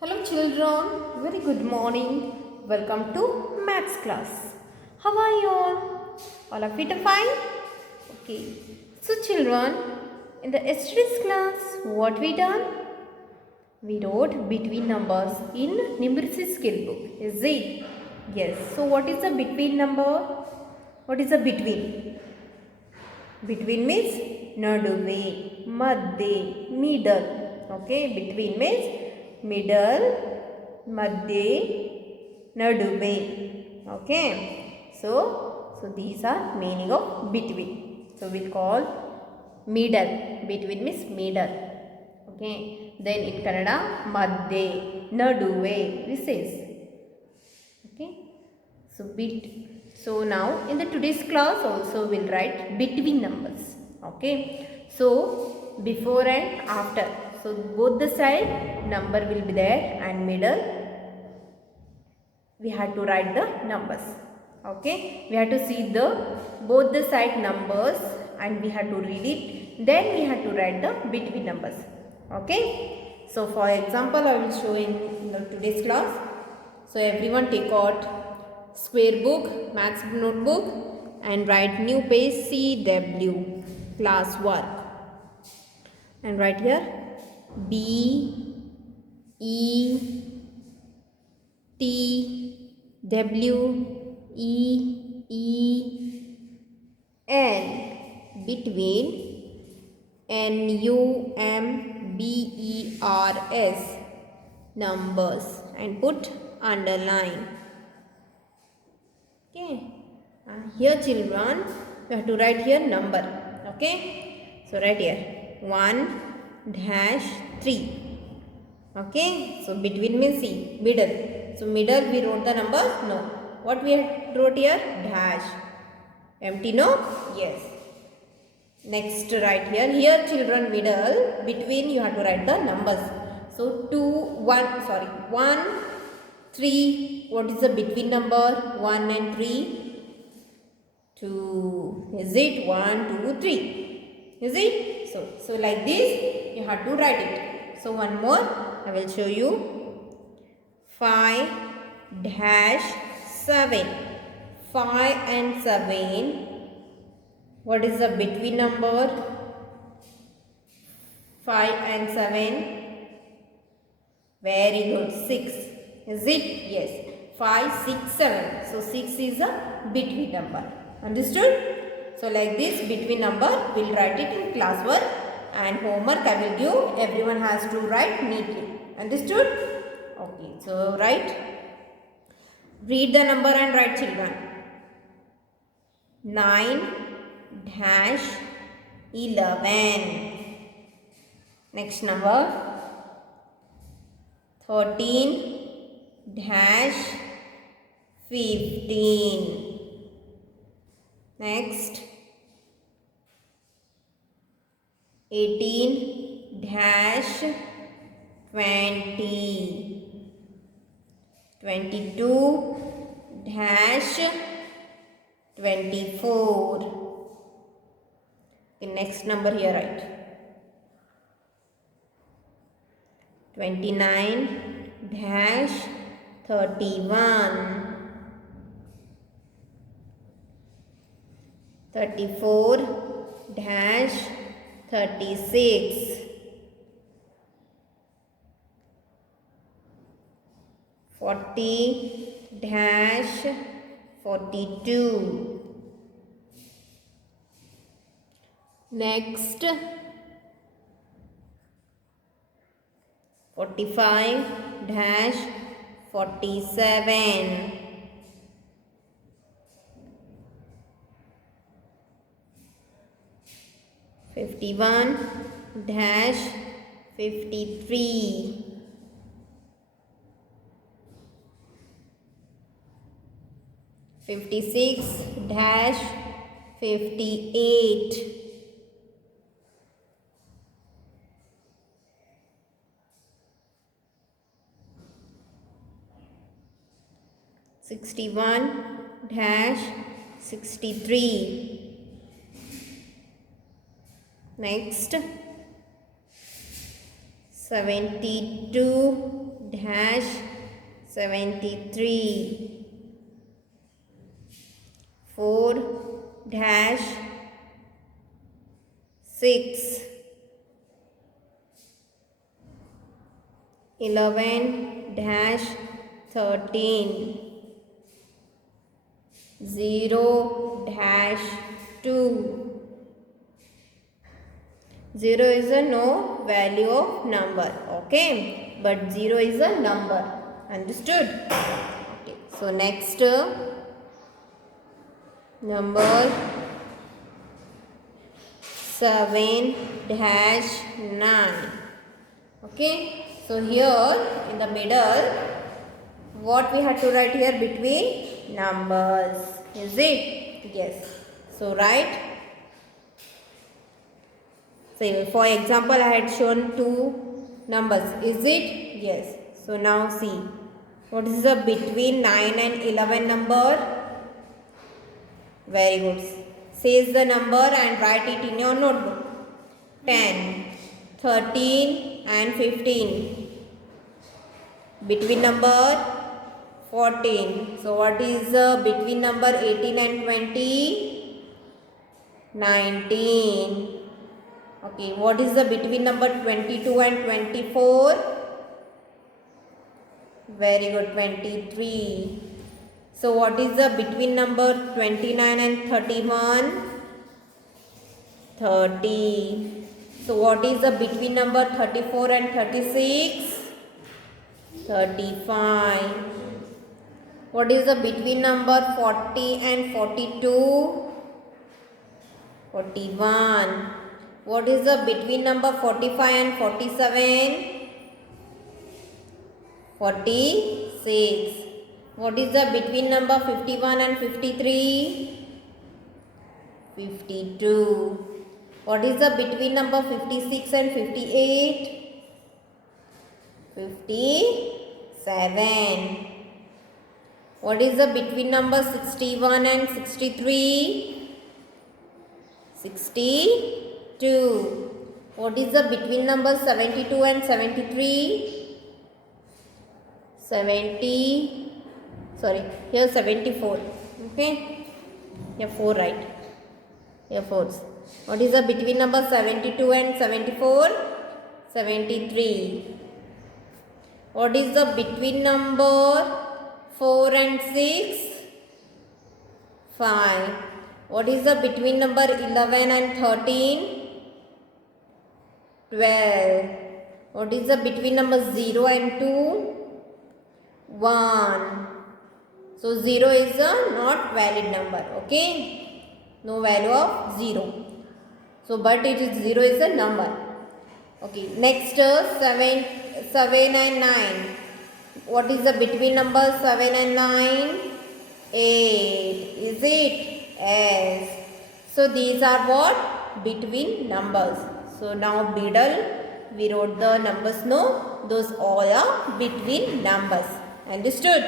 Hello children, very good morning. Welcome to maths class. How are you all? All of it fine? Okay. So children, in the yesterday's class, what we done? We wrote between numbers in numeracy skill book. Is it? Yes. So what is the between number? What is the between? Between means naduve, madhye, middle. Okay, between means middle, madhye, naduve. Okay, so these are meaning of between. So we'll call middle. Between means middle. Okay, then in Kannada madhye, naduve. This is okay. So now in the today's class also we'll write between numbers. Okay. So before and after. So both the side number will be there and middle we have to write the numbers. Okay. We have to see the both the side numbers and we have to read it. Then we have to write the between numbers. Okay. So for example I will show in the today's class. So everyone take out square book, maths notebook and write new page CW class work and write here B E T W E E N between NUMBERS numbers and put underline. Okay, and here children you have to write here number. Okay, so write here 1-3. Okay, so between means C, middle. So middle we wrote the number? No. What we wrote here? Dash. Empty no? Yes. Next write here. Here children middle. Between you have to write the numbers. So 1, 3. What is the between number? 1 and 3? 2. Is it? 1, 2, 3. Is it? So like this you have to write it. So one more I will show you. 5-7. 5 and 7. What is the between number? 5 and 7. Very good. 6. Is it? Yes. 5, 6, 7. So 6 is a between number. Understood? So like this between number we'll write it in classwork and homework I will give. Everyone has to write neatly. Understood? Okay. So write. Read the number and write children. 9-11. Next number 13-15. Next 18-20. 22-24. The next number here write 29-31. 34-36. 40-42. Next 45-47. 51-53. 56-58. 61-63. Next 72-73. dash 73, 4 dash 6, 11 dash 13, 0 dash 2. 0 is a no value of number, okay, but 0 is a number, understood? Okay, so next number 7 dash 9. Okay, so here in the middle, what we have to write here between numbers, is it? Yes. So write. So for example, I had shown two numbers, is it? Yes. So now see, what is the between 9 and 11 number? Very good. Says the number and write it in your notebook. 10, 13 and 15. Between number 14. So what is between number 18 and 20? 19. Okay, what is the between number 22 and 24? Very good, 23. So what is the between number 29 and 31? 30. So what is the between number 34 and 36? 35. What is the between number 40 and 42? 41. What is the between number 45 and 47? 46. What is the between number 51 and 53? 52. What is the between number 56 and 58? 57. What is the between number 61 and 63? 62. What is the between number 72 and 73? 74. Okay. Here 4 right. Here 4. What is the between number 72 and 74? 73. What is the between number 4 and 6? 5. What is the between number 11 and 13? 12. What is the between number 0 and 2? 1. So 0 is a not valid number, okay? No value of 0. So but it is 0 is a number. Okay, next 7 and 9. What is the between number 7 and 9? 8. Is it? Yes. So these are what? Between numbers. So now middle we wrote the numbers, no? Those all are between numbers. Understood?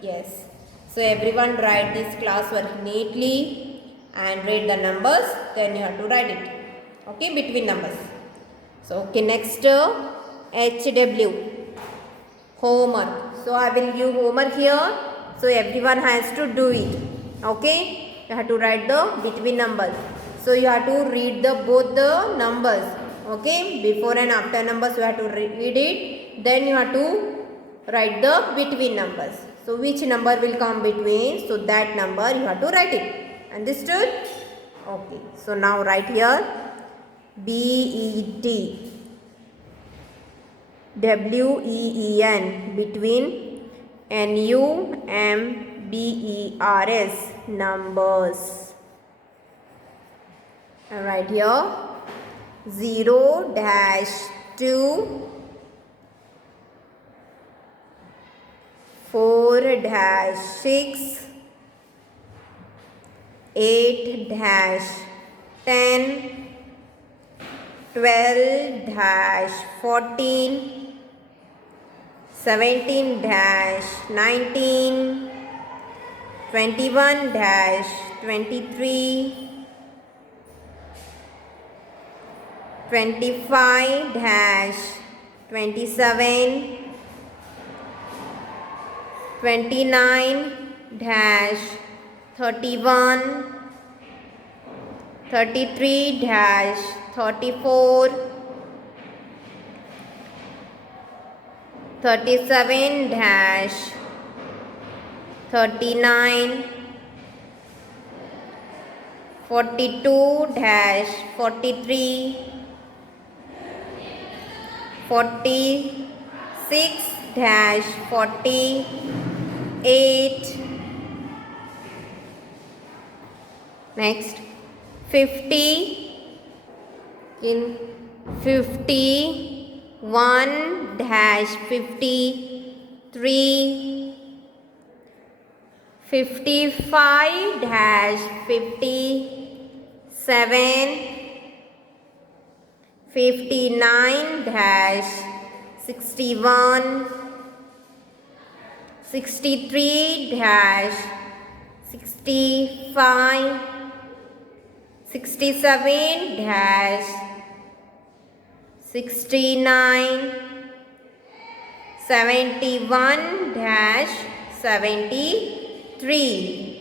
Yes. So everyone write this classwork neatly and read the numbers. Then you have to write it. Okay, between numbers. So okay, next HW. Homework. So I will give homework here. So everyone has to do it. Okay. You have to write the between numbers. So you have to read the both the numbers. Okay. Before and after numbers you have to read it. Then you have to write the between numbers. So which number will come between? So that number you have to write it. Understood? Okay. So now write here BET. WEEN, between NUMBERS, numbers. And right here 0-2, 4-6, 8-10, 12-14, 17-19, 21-23, 25-27, 29 dash 31, 33 dash 34, 37 dash 39, 42 dash 43, 46 dash 48. Next 50 in 51 dash 53, 55 dash 57, 59 dash 61, 63 dash 65, 67 dash 69, 71 dash 73.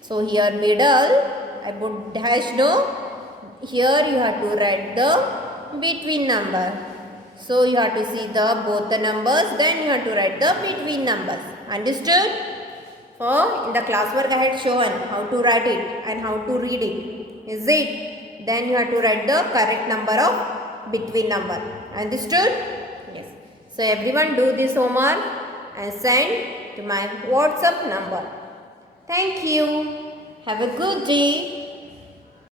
So here middle I put dash no. Here you have to write the between number. So you have to see the both the numbers, then you have to write the between numbers. Understood? For in the classwork I had shown how to write it and how to read it. Is it? Then you have to write the correct number of between number. Understood? Yes. So everyone do this homework and send to my WhatsApp number. Thank you. Have a good day.